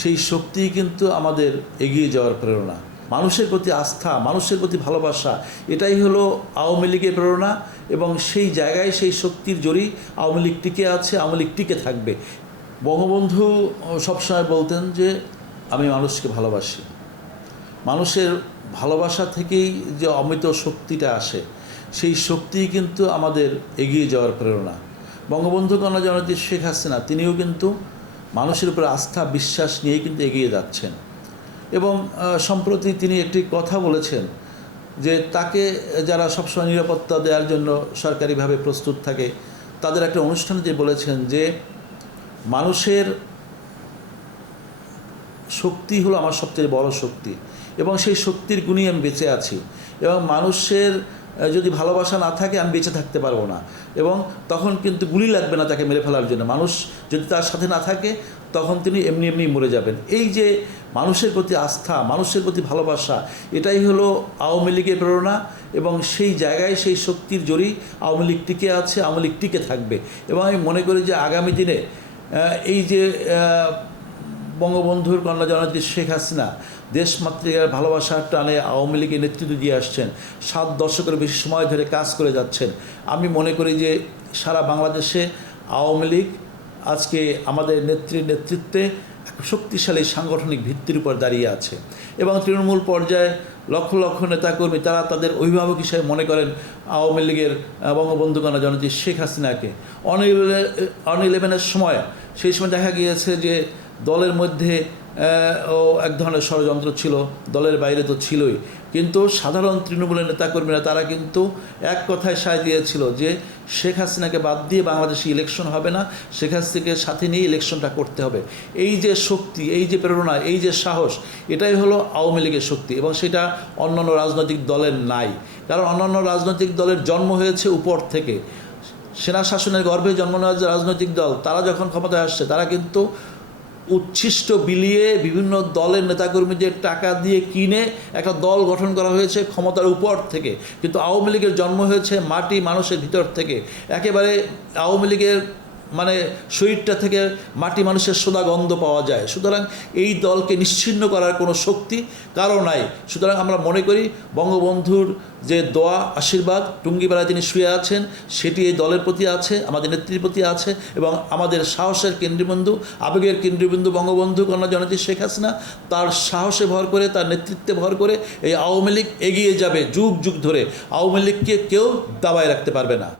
সেই শক্তিই কিন্তু আমাদের এগিয়ে যাওয়ার প্রেরণা। মানুষের প্রতি আস্থা, মানুষের প্রতি ভালোবাসা, এটাই হলো আওয়ামী লীগের প্রেরণা। এবং সেই জায়গায় সেই শক্তির জোরেই আওয়ামী লীগ টিকে আছে, আওয়ামী লীগ টিকে থাকবে। বঙ্গবন্ধু সবসময় বলতেন যে আমি মানুষকে ভালোবাসি। মানুষের ভালোবাসা থেকেই যে অমৃত শক্তিটা আসে, সেই শক্তিই কিন্তু আমাদের এগিয়ে যাওয়ার প্রেরণা। বঙ্গবন্ধু কন্যা জননেত্রী শেখ হাসিনা তিনিও কিন্তু মানুষের উপর আস্থা বিশ্বাস নিয়েই কিন্তু এগিয়ে যাচ্ছেন। এবং সম্প্রতি তিনি একটি কথা বলেছেন যে তাকে যারা সবসময় নিরাপত্তা দেওয়ার জন্য সরকারিভাবে প্রস্তুত থাকে, তাদের একটা অনুষ্ঠানে যে বলেছেন যে মানুষের শক্তি হলো আমার সবচেয়ে বড় শক্তি এবং সেই শক্তির গুণই আমি বেঁচে আছি। এবং মানুষের যদি ভালোবাসা না থাকে আমি বেঁচে থাকতে পারবো না, এবং তখন কিন্তু গুলি লাগবে না তাকে মেরে ফেলার জন্য। মানুষ যদি তার সাথে না থাকে তখন তিনি এমনি এমনি মরে যাবেন। এই যে মানুষের প্রতি আস্থা, মানুষের প্রতি ভালোবাসা, এটাই হলো আওয়ামী লীগের প্রেরণা। এবং সেই জায়গায় সেই শক্তির জোরেই আওয়ামী লীগ টিকে আছে, আওয়ামী লীগ টিকে থাকবে। এবং আমি মনে করি যে আগামী দিনে এই যে বঙ্গবন্ধুর কন্যা জননেত্রী শেখ হাসিনা দেশমাতৃকার ভালোবাসার টানে আওয়ামী লীগের নেতৃত্ব দিয়ে আসছেন, 7 দশকের বেশি সময় ধরে কাজ করে যাচ্ছেন। আমি মনে করি যে সারা বাংলাদেশে আওয়ামী লীগ আজকে আমাদের নেত্রীর নেতৃত্বে শক্তিশালী সাংগঠনিক ভিত্তির উপর দাঁড়িয়ে আছে। এবং তৃণমূল পর্যায়ে লক্ষ লক্ষ নেতাকর্মী তারা তাদের অভিভাবক হিসেবে মনে করেন আওয়ামী লীগের বঙ্গবন্ধু কন্যা জননেত্রী শেখ হাসিনাকে। অন 11-এর সময়, সেই সময় দেখা গিয়েছে যে দলের মধ্যে এক ধরনের ষড়যন্ত্র ছিল, দলের বাইরে তো ছিলই, কিন্তু সাধারণ তৃণমূলের নেতাকর্মীরা তারা কিন্তু এক কথায় সায় দিয়েছিল যে শেখ হাসিনাকে বাদ দিয়ে বাংলাদেশে ইলেকশন হবে না, শেখ হাসিনাকে সাথে নিয়ে ইলেকশনটা করতে হবে। এই যে শক্তি, এই যে প্রেরণা, এই যে সাহস, এটাই হলো আওয়ামী লীগের শক্তি। এবং সেটা অন্যান্য রাজনৈতিক দলের নাই, কারণ অন্যান্য রাজনৈতিক দলের জন্ম হয়েছে উপর থেকে। সেনা শাসনের গর্ভে জন্ম নেওয়া যে রাজনৈতিক দল, তারা যখন ক্ষমতায় আসছে তারা কিন্তু উচ্ছিষ্ট বিলিয়ে বিভিন্ন দলের নেতাকর্মীদের টাকা দিয়ে কিনে একটা দল গঠন করা হয়েছে ক্ষমতার উপর থেকে। কিন্তু আওয়ামী লীগের জন্ম হয়েছে মাটি মানুষের ভিতর থেকে। একেবারে আওয়ামী লীগের শরীরটা থেকে মাটি মানুষের সোদা গন্ধ পাওয়া যায়। সুতরাং এই দলকে নিশ্চিহ্ন করার কোনো শক্তি কারো নাই। সুতরাং আমরা মনে করি বঙ্গবন্ধুর যে দোয়া আশীর্বাদ টুঙ্গিপাড়ায় তিনি শুয়ে আছেন, সেটি এই দলের প্রতি আছে, আমাদের নেত্রীর প্রতি আছে। এবং আমাদের সাহসের কেন্দ্রবিন্দু, আবেগের কেন্দ্রবিন্দু বঙ্গবন্ধু কন্যা জননেত্রী শেখ হাসিনা। তার সাহসে ভর করে, তার নেতৃত্বে ভর করে এই আওয়ামী লীগ এগিয়ে যাবে যুগ যুগ ধরে। আওয়ামী লীগকে কেউ দাবায় রাখতে পারবে না।